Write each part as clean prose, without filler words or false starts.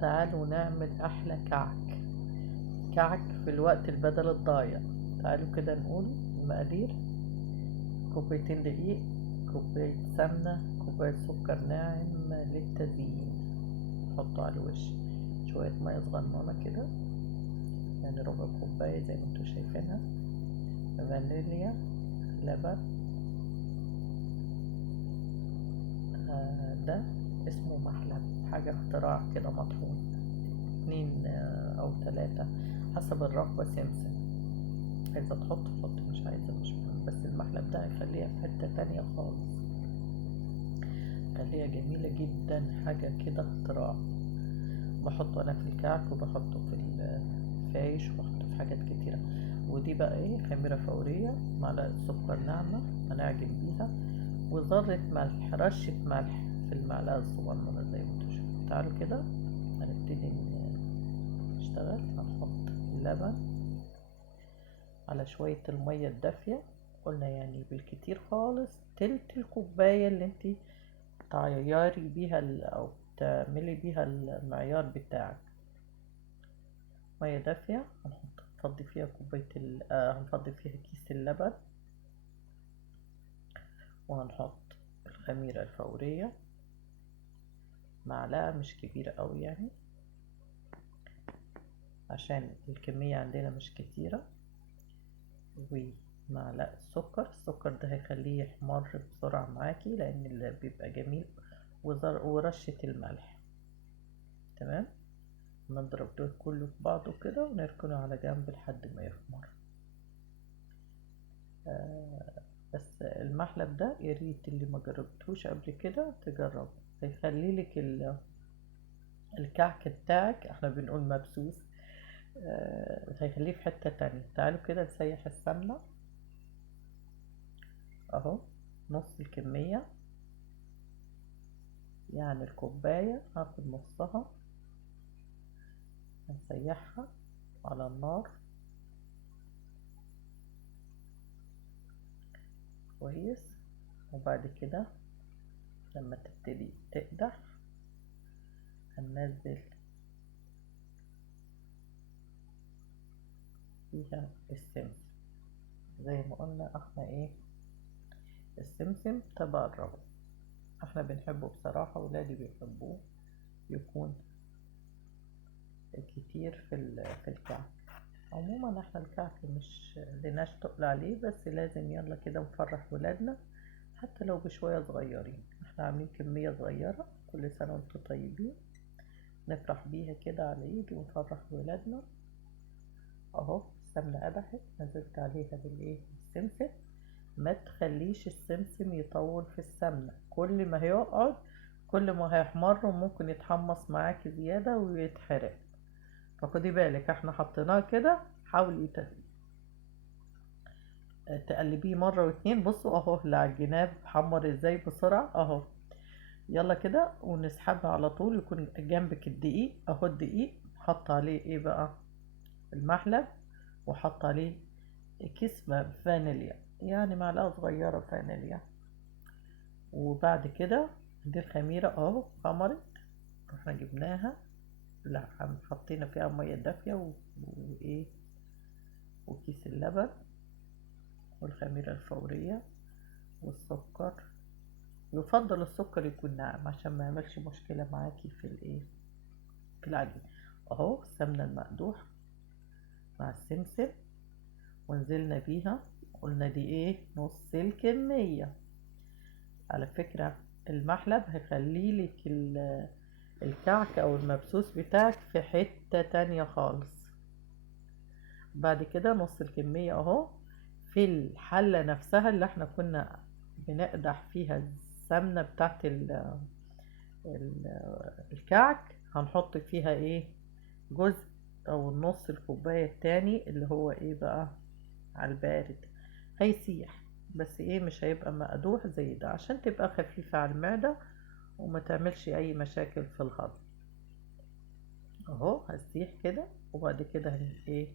تعالوا نعمل احلى كعك. كعك في الوقت البدل الضايع. تعالوا كده نقول المقادير: كوبايتين دقيق، كوباية سمنة، كوباية سكر ناعم للتزيين. نحطه على الوش شوية مية صغننة كده، يعني ربع كوباية زي ما انتوا شايفينها، فانيليا، لبن. ده اسمه محلب، حاجة اختراع كده مطحون. 2 أو 3 حسب الرغبة. سمسم، عايزة تحط حط، مش عايزة مش مهم، بس المحلب ده هيخليها في حتة تانية خالص، خليها جميلة جدا، حاجة كده اختراع. بحطه أنا في الكعك، وبحطه في الفايش، وبحطه في حاجات كتيرة. ودي بقى ايه، خميرة فورية، معلقة سكر ناعمة هنعجن بيها، وذرة ملح، رشة ملح في المعلقة الصغننة زي ما انتوا شايفين. تعالوا كده هنبتدي نشتغل. هنحط اللبن على شوية المية الدافية، قلنا يعني بالكتير خالص تلت الكوباية اللي انتي تعيري بيها او تعملي بيها المعيار بتاعك. مية دافية هنفضي فيها كوباية هنفضي فيها كيس اللبن، وهنحط الخميرة الفورية، معلقة مش كبيرة اوي يعني عشان الكمية عندنا مش كتيرة، ومعلقة سكر. السكر ده هيخليه يحمر بسرعة معاكي لأن اللي بيبقى جميل، ورشة الملح. تمام، نضرب دول كله في بعضه كده ونركنه على جنب لحد ما يخمر. بس المحلب ده ياريت اللي ما جربتوش قبل كده تجربه، هيخليلك الكعك بتاعك، احنا بنقول مبسوس، هيخليه في حتة تانية. تعالوا كده نسيح السمنة اهو، نص الكمية، يعني الكوباية هاخد نصها، هنسيحها على النار كويس. وبعد كده لما تبتدي تقدح هننزل فيها السمسم. زي ما قلنا احنا ايه، السمسم تبع الرغبة، احنا بنحبه بصراحة، ولادي بيحبوه يكون كتير في الكعك. عموما احنا الكعك مش لناش تقل عليه، بس لازم يلا كده نفرح ولادنا حتى لو بشوية صغيرين. احنا عاملين كمية صغيرة، كل سنة وانتم طيبين، نفرح بيها كده على ايد ونفرح ولادنا. اهو السمنة قدحت، نزلت عليها بالايه، السمسم. ما تخليش السمسم يطول في السمنة، كل ما هيقعد كل ما هيحمر، وممكن يتحمص معاكي زيادة ويتحرق، فخدي بالك. احنا حطيناه كده، حاولي تقلبيه مرة واتنين. بصوا اهو العجينات حمر ازاي بسرعة اهو. يلا كده ونسحبها على طول، يكون جنبك الدقيق اهو. الدقيق حط عليه ايه بقى، المحلب، وحط عليه كيس فانيليا، يعني معلقة صغيرة فانيليا. وبعد كده دي الخميرة اهو خمرت، احنا جبناها، لا حطينا فيها مية دافية وايه، وكيس اللبن، والخميرة الفورية، والسكر. يفضل السكر يكون ناعم عشان ما يعملش مشكلة معاكي في الايه، في العجين. اهو السمنة المقدوح مع السمسم، ونزلنا بيها، قلنا دي ايه، نص الكمية. على فكرة المحلب هيخليلك الكعك او المبسوس بتاعك في حتة تانية خالص. بعد كده نص الكمية اهو في الحلة نفسها اللي احنا كنا بنقدح فيها السمنة بتاعت الكعك، هنحط فيها ايه، جزء او النص الكوباية التاني، اللي هو ايه بقى، على البارد. هيسيح بس ايه، مش هيبقى مقدوح زي ده، عشان تبقى خفيفة على المعدة وما تعملش اي مشاكل في الهضم. اهو هتسيح كده، وبعد كده ايه،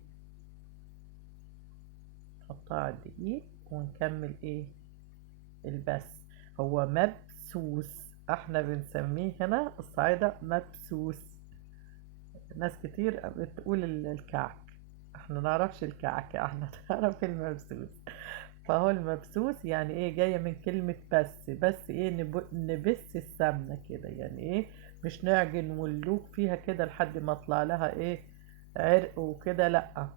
نحطها على الدقيق ونكمل ايه، البس. هو مبسوس، احنا بنسميه هنا الصعايدة مبسوس. ناس كتير بتقول الكعك، احنا نعرفش الكعك، احنا نعرف المبسوس. فهو المبسوس يعني ايه، جاية من كلمة بس ايه، نبس السمنة كده يعني ايه، مش نعجن ونلوك فيها كده لحد ما اطلع لها ايه، عرق وكده، لأ.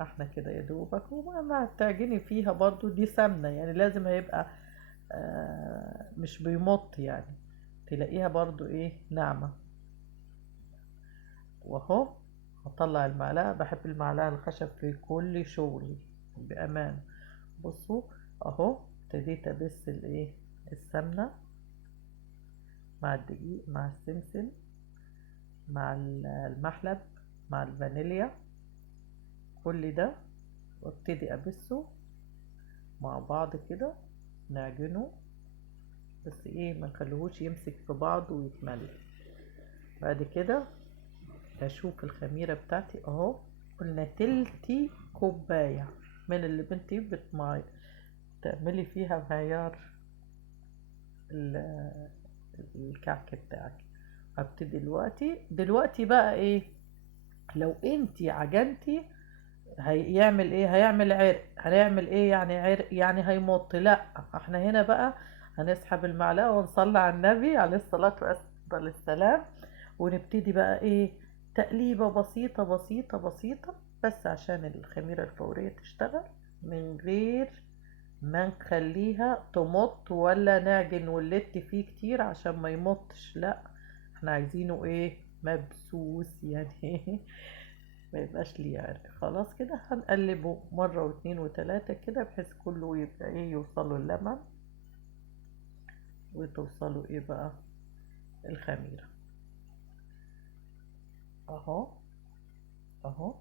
احنا كده يا دوبك، وما تعجني فيها برضو دي سمنة، يعني لازم هيبقى مش بيمط يعني، تلاقيها برضو ايه ناعمة. واهو هطلع المعلقة، بحب المعلقة الخشب في كل شغلي بأمان. بصوا اهو، ابتديت ابس الايه، السمنة مع الدقيق مع السمسم مع المحلب مع الفانيليا، كل ده، وابتدي ابسه مع بعض كده، نعجنه، بس ايه ما نخليهوش يمسك في بعض ويتملي. بعد كده اشوف الخميرة بتاعتي اهو، قلنا تلتي كوباية من اللي بنتي تعملي فيها معيار الكعك بتاعك. هبتدي دلوقتي بقى ايه، لو انتي عجنتي هيعمل ايه، هيعمل عرق، هنعمل ايه يعني عرق يعني هيمط، لا. احنا هنا بقى هنسحب المعلقة ونصلي على النبي عليه الصلاة وأفضل السلام، ونبتدي بقى ايه، تقليبة بسيطة بسيطة بسيطة، بس عشان الخميرة الفورية تشتغل، من غير ما نخليها تمط ولا نعجن ونلت فيه كتير عشان ما يمطش، لا. احنا عايزينه ايه، مبسوس يعني ما يبقاش ليه عرق. خلاص كده هنقلبه مرة واتنين وتلاتة كده، بحيث كله يبقى ايه، يوصله اللبن وتوصله ايه بقى، الخميرة. اهو اهو،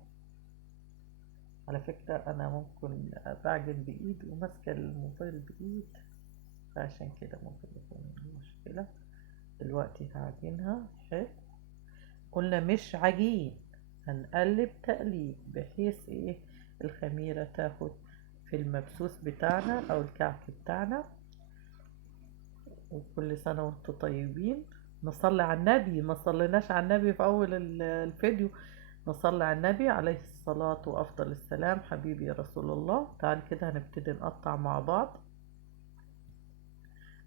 على فكرة انا ممكن بعجن بايد وماسكة الموبايل بايد، فعشان كده ممكن يكون مشكلة. دلوقتي هعجنها حلو، قلنا مش عجين، هنقلب تقليب بحيث ايه، الخميرة تاخد في المبسوس بتاعنا او الكعك بتاعنا. وكل سنة وانتم طيبين. نصلي على النبي، ما صليناش على النبي في اول الفيديو، نصلي على النبي عليه الصلاة وافضل السلام. حبيبي يا رسول الله، تعال كده هنبتدي نقطع مع بعض.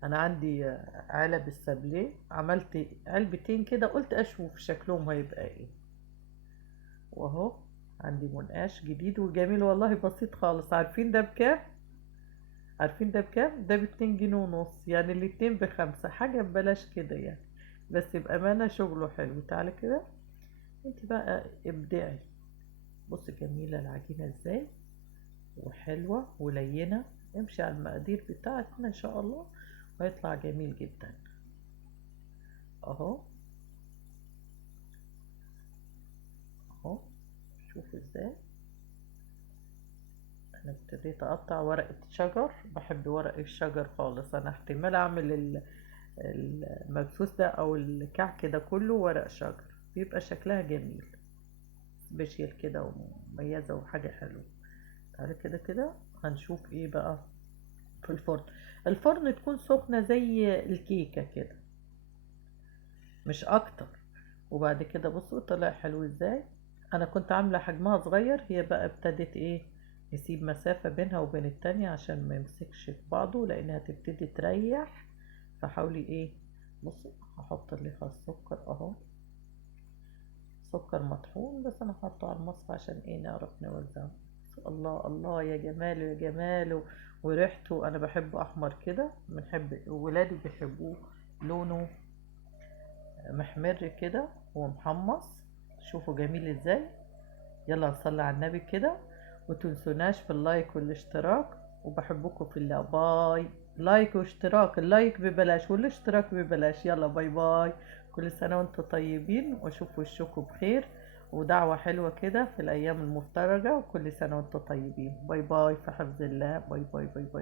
انا عندي علب السابليه، عملت علبتين كده، قلت اشوف شكلهم هيبقى ايه. واهو عندي منقاش جديد وجميل والله، بسيط خالص. عارفين ده بكام؟ عارفين ده بكام؟ ده ب2.5 جنيه، يعني الاتنين ب5، حاجة ببلاش كده يعني، بس بأمانة شغله حلو. تعالى كده انت بقى ابدعي. بص جميلة العجينة ازاي، وحلوة ولينة، امشي على المقادير بتاعتنا ان شاء الله وهيطلع جميل جدا. اهو اهو، شوف ازاي. انا ابتديت اقطع ورقة شجر، بحب ورق الشجر خالص. انا احتمال اعمل المبسوس ده او الكعك ده كله ورق شجر، بيبقى شكلها جميل، سبيشيال كده ومميزة وحاجة حلوة. تعالى كده كده هنشوف ايه بقى في الفرن. الفرن تكون سخنة زي الكيكة كده، مش اكتر. وبعد كده بصوا طلع حلو ازاي. انا كنت عاملة حجمها صغير، هي بقى ابتدت ايه، نسيب مسافة بينها وبين التانية عشان ما يمسكش في بعضه، لانها تبتدي تريح. فحاولي ايه، بصوا هحط لها السكر اهو، سكر مطحون، بس انا حاطه على المصفى عشان ايه، نعرف نوزعه. الله الله يا جماله يا جماله، وريحته انا بحبه احمر كده، بنحب ولادي بيحبوه لونه محمر كده ومحمص. شوفوا جميل ازاي. يلا نصلي على النبي كده، وتنسوناش في اللايك والاشتراك، وبحبكم في الله. باي. لايك واشتراك، اللايك ببلاش والاشتراك ببلاش. يلا باي باي، كل سنة وانتم طيبين، واشوف وشكم بخير، ودعوة حلوة كده في الأيام المفترجة، وكل سنة وانتم طيبين. باي باي، في حفظ الله. باي باي باي باي.